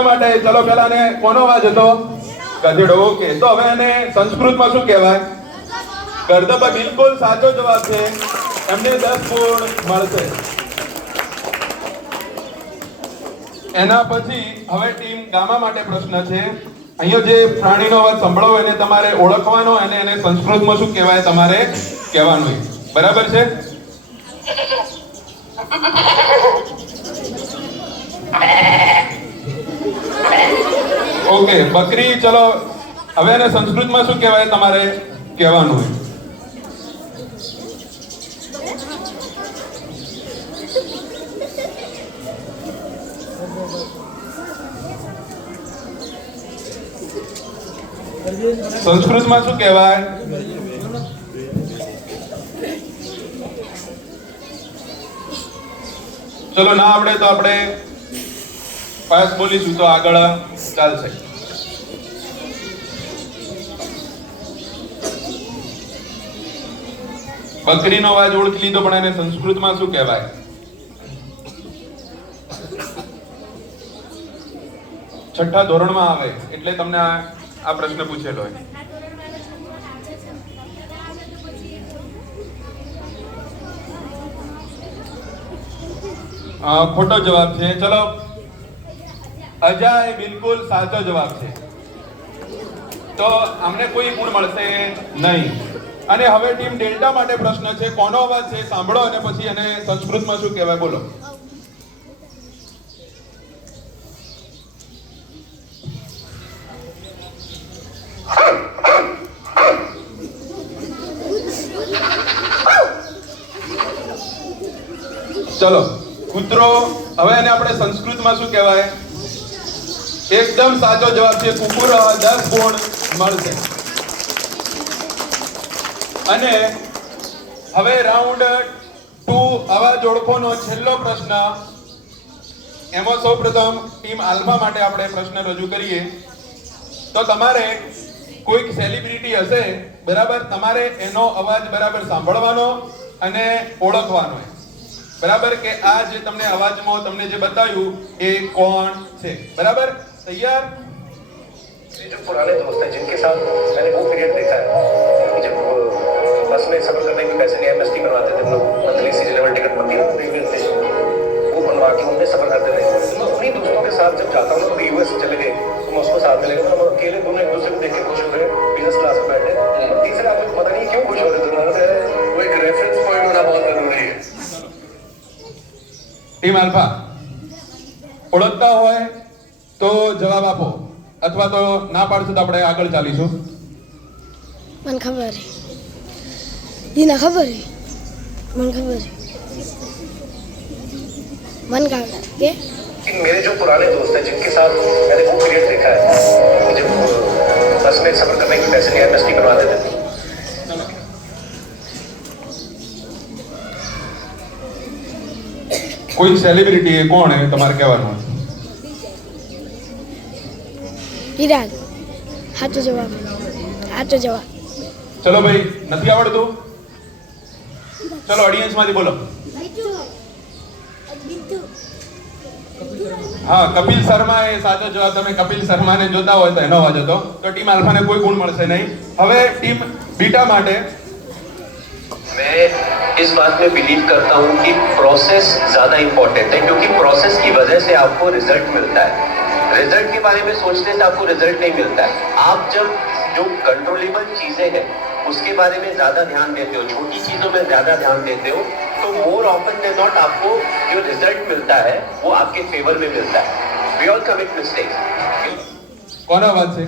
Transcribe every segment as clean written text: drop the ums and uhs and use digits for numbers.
ગધેડા માટે. ચલો પેલાને કોનો અવાજ હતો? ગધેડો. ઓકે, તો હવે એને સંસ્કૃતમાં શું કહેવાય? ગર્દભ. બિલકુલ સાચો જવાબ છે. એમને 10 ગુણ મળશે. એના પછી હવે ટીમ ગામા માટે પ્રશ્ન છે. અહીંયા જે પ્રાણીનો અવાજ સંભળાવો એને તમારે ઓળખવાનો અને એને સંસ્કૃતમાં શું કહેવાય તમારે કહેવાનું. બરાબર છે? ઓકે, બકરી. ચલો હવે એને સંસ્કૃતમાં શું કહેવાય તમારે કહેવાનું. સંસ્કૃતમાં શું કહેવાય? ચલો ના આવડે તો આપણે પાસ બોલીશું તો આગળ ચાલશે. બકરીનો અવાજ ઓળખી લીધો, પણ એને સંસ્કૃતમાં શું કહેવાય? છઠ્ઠા ધોરણમાં આવે એટલે તમને આ પ્રશ્ન પૂછેલો હોય. ખોટો જવાબ છે. ચલો અજા એ બિલકુલ સાચો જવાબ છે. તો અમને કોઈ ગુણ મળશે નહીં. અને હવે ટીમ ડેલ્ટા માટે પ્રશ્ન છે. કોનો અવાજ છે સાંભળો અને પછી એને સંસ્કૃતમાં શું કહેવાય બોલો. ચલો કૂતરો. હવે એને આપણે સંસ્કૃતમાં શું કહેવાય? એકદમ સાચો જવાબ છે કુકુર. 10 ગુણ મળશે. અને હવે રાઉન્ડ 2 અવાજ ઓળખોનો છેલ્લો પ્રશ્ન. એમાં સૌપ્રથમ ટીમ આલ્ફા માટે આપણે પ્રશ્ન રજૂ કરીએ. તો તમારે કોઈક સેલિબ્રિટી હશે, બરાબર? તમારે એનો અવાજ બરાબર સાંભળવાનો અને ઓળખવાનો. બરાબર કે આ જે તમને અવાજમાં તમને જે બતાવ્યું એ કોણ છે? બરાબર? તૈયાર? जो पुराने दोस्त हैं जिनके साथ मैंने वो पीरियड देखा है कि जब बस में सफर करने के पैसे नहीं एमएसटी बनवाते थे लोग, मंथली सीजन लेवल टिकट बनती है प्रीमियम थे, वो बनवा के उनमें सफर करते थे. मैं अपनी दोस्तों के साथ जब जाता हूँ तो यूएस चले गए तो मैं उसको साथ में लेकर हम अकेले दोनों एक दूसरे को देख के खुश हो रहे हैं, बिजनेस क्लास में बैठे. और तीसरे आदमी को पता नहीं क्यों खुश हो रहे थे. वो एक रेफरेंस पॉइंट होना बहुत जरूरी है. ટીમ આલ્ફા ઓળખતા હોય તો જવાબ આપો, અથવા તો ના પાડશો તો આપણે આગળ ચાલીશું. મને ખબર છે. ઈના ખબર છે. મને ખબર છે. मन का के मेरे जो पुराने दोस्त हैं जिनके साथ मैंने वो पीरियड देखा है कि जब बस में सफर करने के पैसे नहीं एमएसटी बनवाते थे. કોઈ સેલિબ્રિટી એ કોણ એ તમારે કહેવાનું. વિરાટ. સાચો જવાબ. સાચો જવાબ. ચલો ભાઈ, નથી આવડતું? ચલો ઓડિયન્સ માંથી બોલો. હા, કપિલ શર્મા એ સાચો જવાબ. તમે કપિલ શર્માને જોતા હોય તો એનો અવાજ હતો. તો ટીમ આલ્ફાને કોઈ ગુણ મળશે નહીં. હવે ટીમ બીટા માટે. मैं इस बात में बिलीव करता हूँ कि प्रोसेस ज्यादा इंपॉर्टेंट है, क्योंकि प्रोसेस की वजह से आपको रिजल्ट मिलता है. रिजल्ट के बारे में सोचने से आपको रिजल्ट नहीं मिलता है. आप जब जो कंट्रोलेबल चीजें हैं उसके बारे में ज्यादा ध्यान देते हो, छोटी चीजों में ज्यादा ध्यान देते हो, तो मोर ऑफन देन नॉट आपको जो रिजल्ट मिलता है वो आपके फेवर में मिलता है. We all commit mistakes. કોનો અવાજ છે?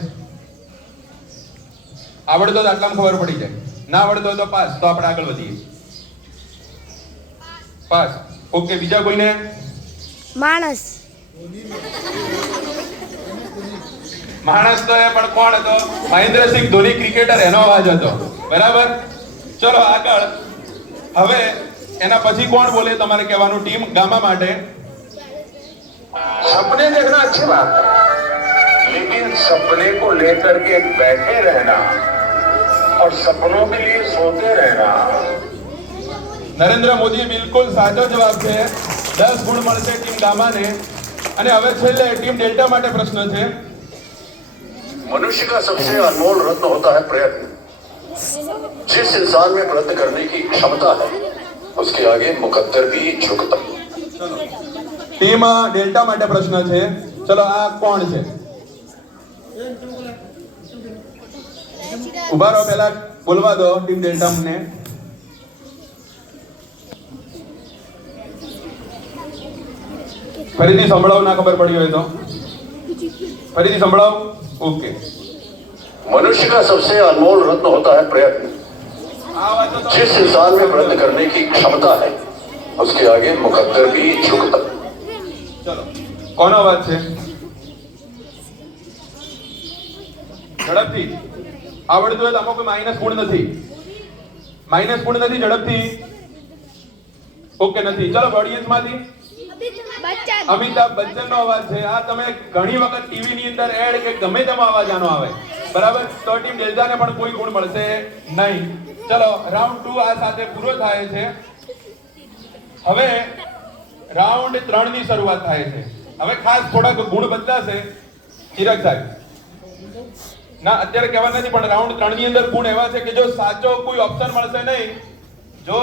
આવડતો તો આટલામાં ખબર પડી જાય, ના આવડતો તો પાસ. તો આપણે આગળ વધીએ. પાસ. ઓકે, બીજા કોઈને? માણસ. માણસ તો એ પણ કોણ હતો? મહેન્દ્રસિંહ ધોની ક્રિકેટર, એનો અવાજ હતો. બરાબર? ચલો આગળ. હવે એના પછી કોણ બોલે તમારે કહેવાનું ટીમ ગામા માટે? सपने देखना अच्छी बात है, लेकिन सपने को लेकर के बैठे रहना और सपनों के लिए सोते रहना. નરેન્દ્ર મોદી બિલકુલ સાચો જવાબ છે. 10 ગુણ મળશે ટીમ ગામાને. અને હવે છેલ્લે ટીમ ડેલ્ટા માટે પ્રશ્ન છે. मनुष्य का सबसे अनमोल रत्न होता है प्रयत्न. जिस इंसान में प्रयत्न करने की क्षमता है उसके आगे मुकद्दर भी झुकता है. ટીમ ડેલ્ટા માટે પ્રશ્ન છે. ચલો આ કોણ છે? ઉભા રહો, પહેલા બોલવા દો ટીમ ડેલ્ટા મને. ફરીથી સંભળાવો, ના ખબર પડી હોય તો ફરીથી સંભળાવો. ઓકે. मनुष्य का सबसे अनमोल रत्न होता है प्रयत्न. આ વાત તો તમે- जिस इंसान में प्रयत्न करने की क्षमता है उसके आगे मुकद्दर भी झुकता है. ચલો કોનો અવાજ છે? ઝડપથી આવડતું હોય તો આમાં કોઈ માઇનસ ગુણ નથી. માઇનસ ગુણ નથી. ઝડપથી. ઓકે નથી. ચલો ઓડિયન્સ માંથી અમિતાભ બચ્ચન નો અવાજ છે. આ તમે ઘણી વખત ટીવી ની અંદર એડ કે ગમે તેમાં અવાજ આનો આવે, બરાબર? તો ટીમ ડેલ્ટા ને પણ કોઈ ગુણ મળશે નહીં. ચલો રાઉન્ડ 2 આ સાથે પૂરો થાય છે. હવે રાઉન્ડ 3 ની શરૂઆત થાય છે. હવે ખાસ થોડાક ગુણ બદલાશે. ચિરાગ સાહેબ ના અત્યારે કહેવા નથી, પણ રાઉન્ડ 3 ની અંદર ગુણ એવા છે કે જો સાચો કોઈ ઓપ્શન મળશે નહીં, જો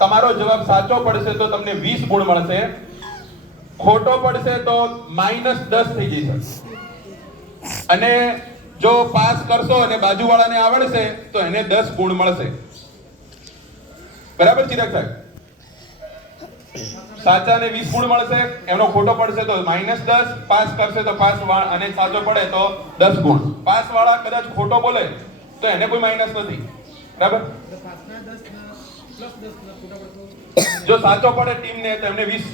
તમારો જવાબ સાચો પડશે તો તમને 20 ગુણ મળશે, ખોટો પડશે તો -10 થઈ જશે, અને જો પાસ કરશો અને બાજુવાળાને આવડશે તો એને 10 ગુણ મળશે. બરાબર ચિરાગ સાહેબ? સાચાને 20 ગુણ મળશે, એનો ખોટો પડશે તો -10, પાસ કરશે તો પાસ અને સાચો પડે તો 10 ગુણ. પાસ વાળા કદાચ ખોટો બોલે તો એને કોઈ માઇનસ નથી. બરાબર? જો સાચો પડે ટીમને તો એમને 20,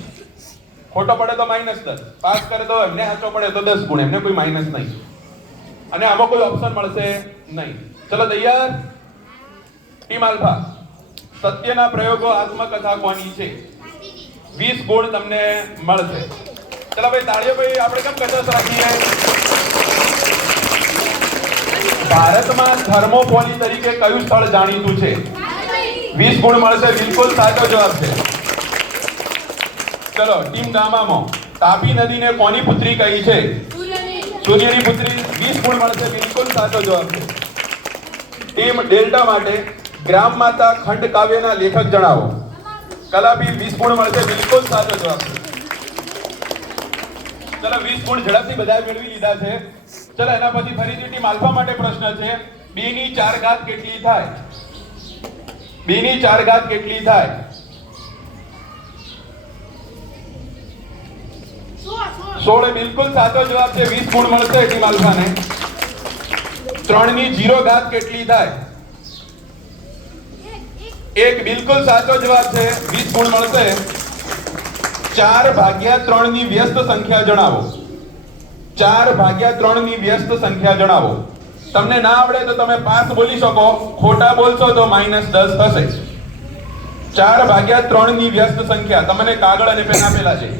ખોટો પડે તો -10, પાસ કરે તો એમને સાચો પડે તો 10 ગુણ, એમને કોઈ માઇનસ નહીં, અને આમાં કોઈ ઓપ્શન મળશે નહીં. ચલો તૈયાર? ટીમ આલ્ફા, સત્યના પ્રયોગો આત્મકથા કોની છે? 20 ગુણ તમને મળશે. ચલો ભાઈ તાળીઓ ભાઈ, આપણે કેમ કટોસ રાખીએ? ભારતમાં થર્મોપોલી તરીકે કયું સ્થળ જાણીતું છે? 20 ગુણ મળશે. બિલકુલ સાચો જવાબ છે. ચલો ટીમ ગામામાં તાપી નદીને કોની પુત્રી કહી છે? સૂર્યની પુત્રી. 20 ગુણ મળશે. બિલકુલ સાચો જવાબ છે. ટીમ ડેલ્ટા માટે ગ્રામ માતા ખંડ કાવ્યના લેખક જણાવો. કલાબી. 20 ગુણ મળશે. બિલકુલ સાચો જવાબ છે. ચલો 20 ગુણ ઝડપથી બધા મેળવી લીધા છે. ચલો એના પછી ફરીથી ટીમ આલ્ફા માટે પ્રશ્ન છે. 2 ની 4 ઘાત કેટલી થાય? 2 ની 4 ઘાત કેટલી થાય? 16. બિલકુલ સાચો જવાબ છે. 20 ગુણ મળશે ટીમ આલ્ફાને. 3 ની 0 ઘાત કેટલી થાય? 1. બિલકુલ સાચો જવાબ છે. 20 ગુણ મળશે. 4/3 ની વ્યસ્ત સંખ્યા જણાવો. 4/3 ની વ્યસ્ત સંખ્યા જણાવો. તમને ના આવડે તો તમે પાસ બોલી શકો, ખોટા બોલશો તો -10 થશે. 4/3 ની વ્યસ્ત સંખ્યા તમને કાગળ અને પેન આપેલા છે.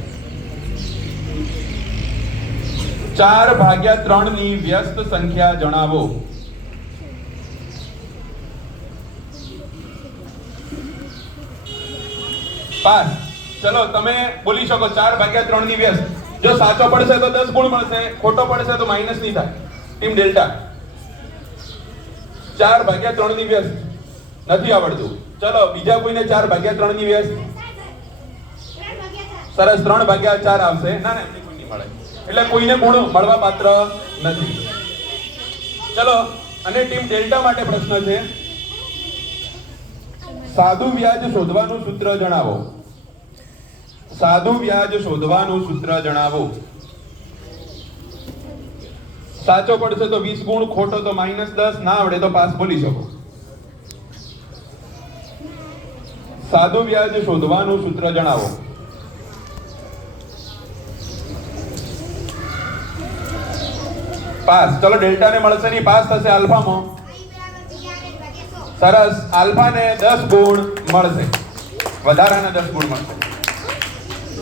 4/3 ની વ્યસ્ત સંખ્યા જણાવો. પાસ. ચલો તમે બોલી શકો 4/3 ની વ્યસ્ત. જો સાચો પડશે તો 10 ગુણ મળશે, ખોટો પડશે તો માઇનસ નહીં થાય. ટીમ ડેલ્ટા 4/3 ની વ્યસ્ત નથી આવડતું. ચલો બીજા કોઈને 4/3 ની વ્યસ્ત? સરસ. 3/4 આવશે. ના એમને કોઈ નહીં મળે, એટલે કોઈને ગુણ મળવા પાત્ર નથી. ચલો અને ટીમ ડેલ્ટા માટે પ્રશ્ન છે. સાદુ વ્યાજ શોધવાનું સૂત્ર જણાવો. સાદુ વ્યાજ શોધવાનું સૂત્ર જણાવો. સાચો પડશે તો 20 ગુણ, ખોટો તો -10, ના આવડે તો પાસ બોલી શકો. સાદુ વ્યાજ શોધવાનું સૂત્ર જણાવો. પાસ. ચલો ડેલ્ટા ને મળશે નહીં, પાસ થશે આલ્ફામાં. સરસ. આલ્ફાને 10 ગુણ મળશે, વધારાના 10 ગુણ મળશે.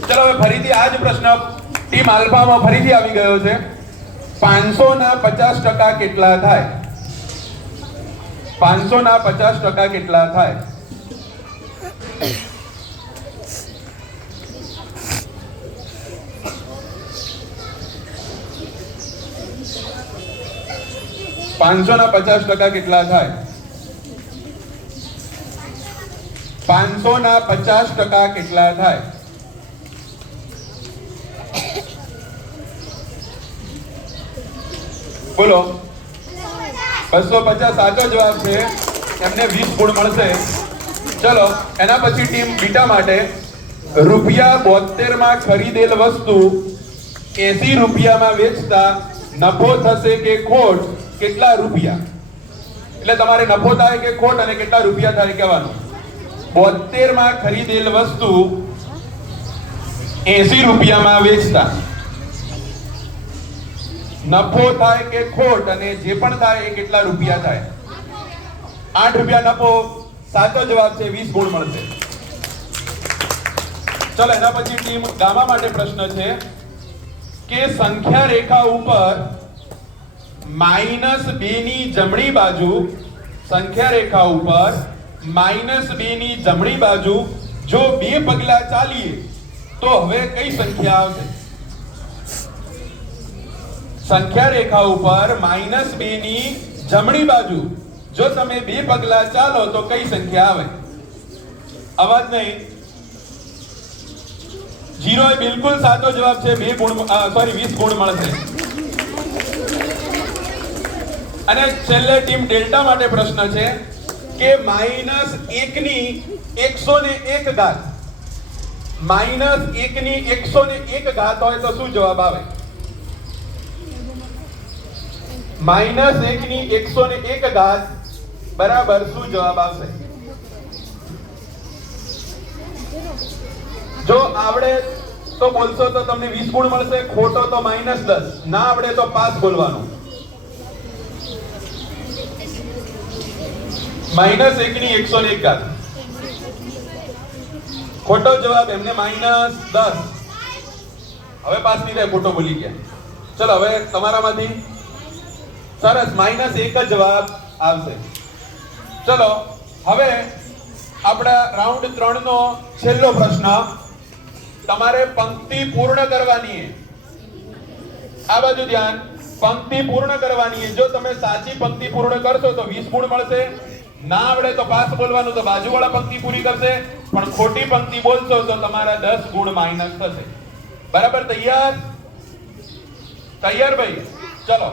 ચલો હવે ફરીથી આ જ પ્રશ્ન ટીમ આલ્ફામાં ફરીથી આવી ગયો છે. 500 ના 50% કેટલા થાય? 500 ના 50% કેટલા થાય? 500% કેટલા થાય? 550% કેટલા થાય? બોલો. 250 સાચો જવાબ છે. એમને 20 ગુણ મળશે. ચલો એના પછી ટીમ બીટા માટે ₹72 માં ખરીદેલ વસ્તુ 80 રૂપિયામાં વેચતા નફો થશે કે ખોટ? કેટલા રૂપિયા? એટલે તમારે નફો થાય કે ખોટ અને કેટલા રૂપિયા થાય કહેવાનું. 72 માં ખરીદેલ વસ્તુ 80 રૂપિયામાં વેચતા નફો થાય કે ખોટ અને જે પણ થાય એ કેટલા રૂપિયા થાય? 8 રૂપિયા નફો સાચો જવાબ છે. 20 ગુણ મળશે. ચલો એના પછી ટીમ ગામા માટે પ્રશ્ન છે કે સંખ્યા રેખા ઉપર -2 ની જમણી બાજુ, સંખ્યા રેખા ઉપર -2 ની જમણી બાજુ જો 2 પગલા ચાલીએ તો હવે કઈ સંખ્યા આવશે? સંખ્યા રેખા ઉપર -2 ની જમણી બાજુ જો તમે 2 પગલા ચાલો તો કઈ સંખ્યા આવે? અવાજ નહીં. 0 એ બિલકુલ સાચો જવાબ છે. 20 ગુણ મળશે. અને છેલ્લે ટીમ ડેલ્ટા માટે પ્રશ્ન છે કે -1 ની 101 ઘાત, -1 ની 101 ઘાત હોય તો શું જવાબ આવે? -1 ની 101 ઘાત બરાબર શું જવાબ આવશે? જો આવડે તો બોલશો તો તમને 20 ગુણ મળશે. ખોટો તો -10. ના આવડે તો પાસ બોલવાનું. -1 ની 101 ઘાત. ખોટો જવાબ એમને -10. હવે પાસ નહીં થાય, ખોટો બોલી ગયા. ચલો હવે તમારામાંથી સરસ -1 જ જવાબ આવશે. ચલો હવે આપણા રાઉન્ડ 3 નો છેલ્લો પ્રશ્ન. તમારે પંક્તિ પૂર્ણ કરવાની છે. આ બાજુ ધ્યાન. પંક્તિ પૂર્ણ કરવાની છે. જો તમે સાચી પંક્તિ પૂર્ણ કરશો તો 20 ગુણ મળશે. ના આવડે તો પાસ બોલવાનું, તો બાજુવાળા પંક્તિ પૂરી કરશે. પણ ખોટી પંક્તિ બોલશો તો તમારા 10 ગુણ માઈનસ થશે. બરાબર? તૈયાર? તૈયાર ભાઈ? ચલો.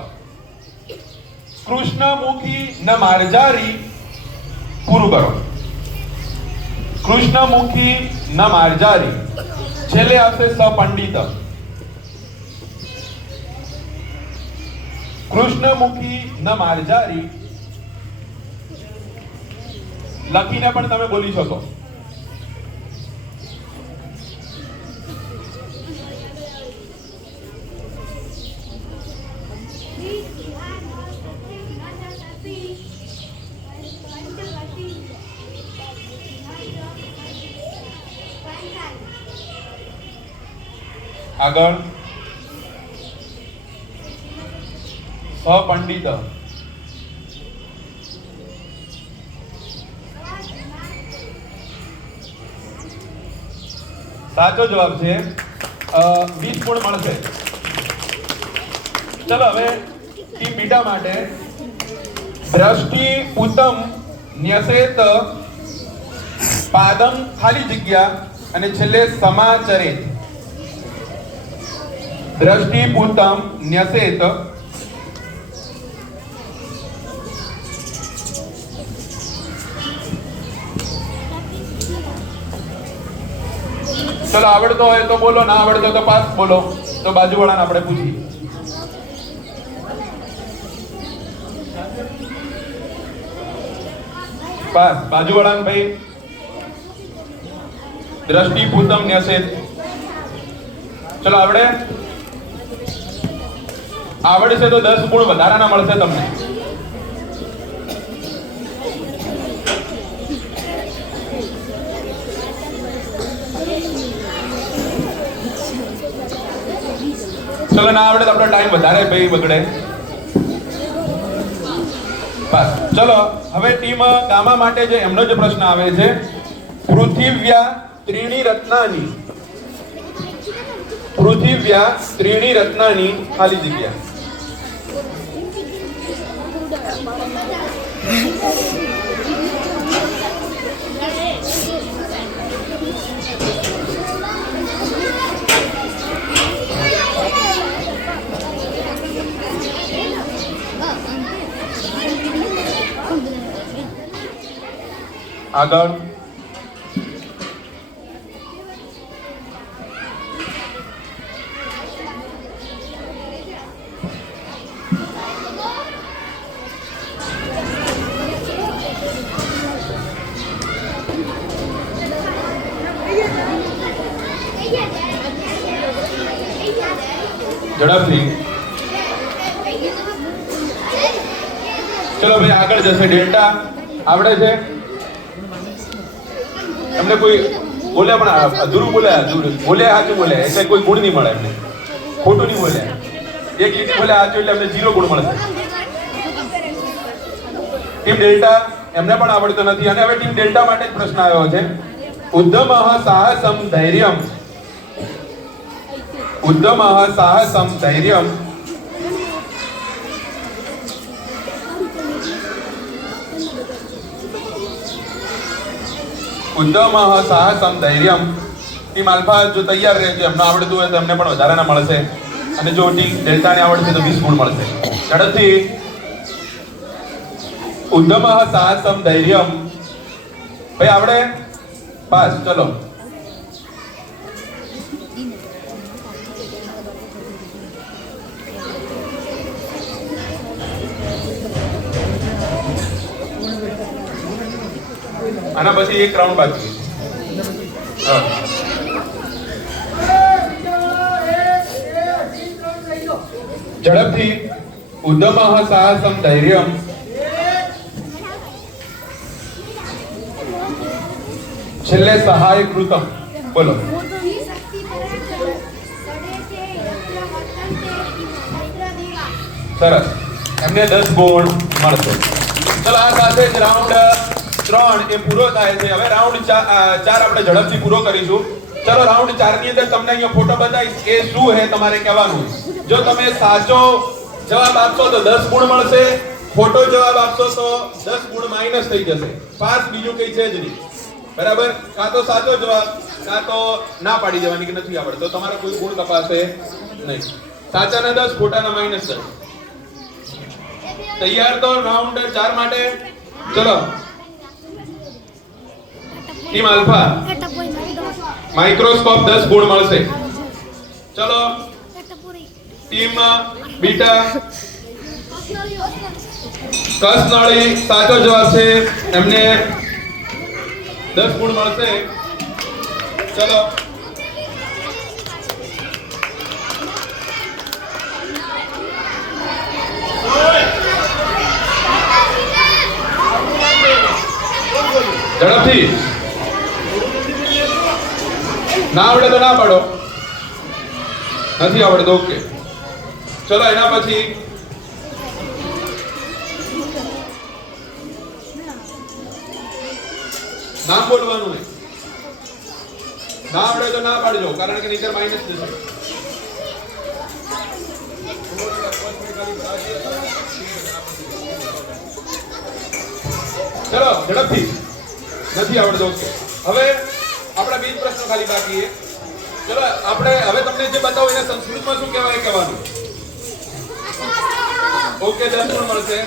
કૃષ્ણમુખી ન માર્જારી પૂરું કરો. કૃષ્ણમુખી ન માર્જારી. છેલ્લે આવશે સપંડિત. કૃષ્ણમુખી ન માર્જારી લખીને પણ તમે બોલી શકો. આગળ સપંડિત. સાચો જવાબ છે. 20 ગુણ મળશે. ચલો હવે ટીમ બીટા માટે દ્રષ્ટિ ઉત્તમ ન્યસેત પાદમ ખાલી જગ્યા અને છેલ્લે સમાચરિત. દ્રષ્ટિ ઉત્તમ ન્યસેત ચલો આવડતો હોય તો બોલો, ના આવડતો તો પાસ બોલો. તો બાજુવાળાને આપણે પૂછીએ. પાસ. બાજુવાળાને ભાઈ દ્રષ્ટિ પૂતમ ન્યસેત. ચલો આવડે? આવડશે તો 10 ગુણ વધારાના મળશે તમને. ચલો ના આવડે તો આપણો ટાઈમ વધારે ભાઈ બગડે. બસ. ચલો હવે ટીમ ગામા માટે જે એમનો જે પ્રશ્ન આવે છે પૃથિવ્યા ત્રીણી રત્નાની. પૃથિવ્યા ત્રીણી રત્નાની ખાલી જગ્યા. આગળ ઝડપથી ચલો ભાઈ આગળ જશે ડેલ્ટા આવડે છે એમને કોઈ બોલ્યા પણ અધૂરું બોલ્યા બોલ્યા સાચું બોલ્યા એટલે કોઈ ગુણ નહીં મળે એમને ખોટું નહીં બોલ્યા એક લીટી બોલ્યા સાચું એટલે એમને 0 ગુણ મળશે ટીમ ડેલ્ટા એમને પણ આવડતો નથી અને હવે ટીમ ડેલ્ટા માટે જ પ્રશ્ન આવ્યો છે ઉદ્યમઃ સાહસમ ધૈર્યમ ઉદ્યમઃ સાહસમ ધૈર્યમ ઉદ્યમઃ સાહસમ ધૈર્યમ ટીમ આલ્ફા જો તૈયાર રહે છે એમને આવડતું હોય તો એમને પણ વધારાના મળશે અને જો ટીમ ડેલ્ટાને આવડશે તો 20 ગુણ મળશે ઝડપથી ઉદ્યમઃ સાહસમ ધૈર્યમ ભાઈ આવડે પાસ ચલો આના પછી એક રાઉન્ડ બાકી છે ઝડપથી ઉદ્યમઃ સાહસમ ધૈર્યમ છેલ્લે સહાય કૃતમ બોલો સરસ એમને 10 ગુણ મળશે ચલો આ સાથે જ રાઉન્ડ 3 એ પૂરો થાય છે હવે રાઉન્ડ 4 આપણે ઝડપથી પૂરો કરીશું ચલો રાઉન્ડ 4 ની અંદર તમને અહીંયા ફોટો બતાવીશ એ શું છે તમારે કહેવાનું જો તમે સાચો જવાબ આપશો તો 10 ગુણ મળશે ખોટો જવાબ આપશો તો 10 ગુણ માઈનસ થઈ જશે પાસ બીજું કંઈ છે જ નહીં બરાબર કાં તો સાચો જવાબ કાં તો ના પાડી દેવાની કે નથી આવડતો તો તમારા કોઈ ગુણ કપાશે નહીં સાચાના 10 ખોટાના -10 તૈયાર તો રાઉન્ડ 4 માટે ચલો ટીમ આલ્ફા માઇક્રોસ્કોપ 10 ગુણ મળશે ચલો ટીમ બીટા કસનળી સાચો જવાબ છે એમને 10 ગુણ મળશે ચલો ઝડપથી ના આવડે તો ના પાડો નથી આવડે તો ઓકે ચલો એના પછી નામ બોલવાનું નહીં ના આવડે તો ના પાડજો કારણ કે નીચે માઈનસ જશે ચલો ઝડપથી નથી આવડતો ઓકે હવે આપણા 20 પ્રશ્નો ખાલી બાકી છે ચલો આપણે હવે તમને જે બતાવું એને સંસ્કૃતમાં શું કહેવાય કહેવાનું ઓકે 10 ગુણ મળશે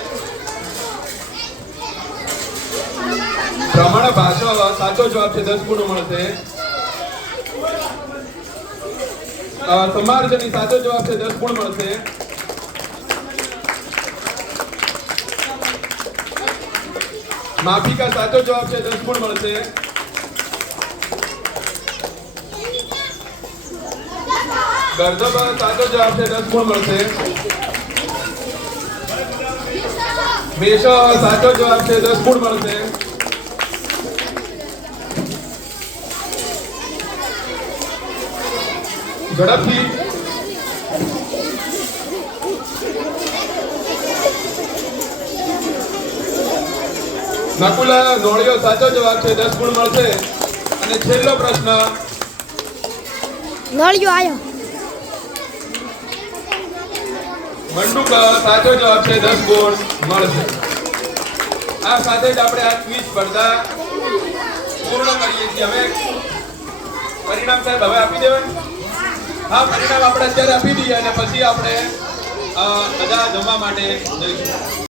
પ્રમાણ ભાષા સાચો જવાબ છે 10 ગુણ મળશે સમાર્જની સાચો જવાબ છે 10 ગુણ મળશે માફિકા સાચો જવાબ છે 10 ગુણ મળશે ગર્દભ સાચો જવાબ છે 10 ગુણ મળશે મેષ સાચો જવાબ છે 10 ગુણ મળશે ઝડપથી નકુલા નોળિયો સાચો જવાબ છે 10 ગુણ મળશે અને છેલ્લો પ્રશ્ન નળિયો આયો મંડુક સાચો જવાબ છે, 10 ગુણ મળશે. આ સાથે જ આપણે આ ક્વિઝ સ્પર્ધા પૂર્ણ કરીએ છીએ. હવે પરિણામ સાહેબ હવે આપી દેવાય. હા, પરિણામ આપણે અત્યારે આપી દઈએ અને પછી આપણે બધા જમવા માટે જઈશું.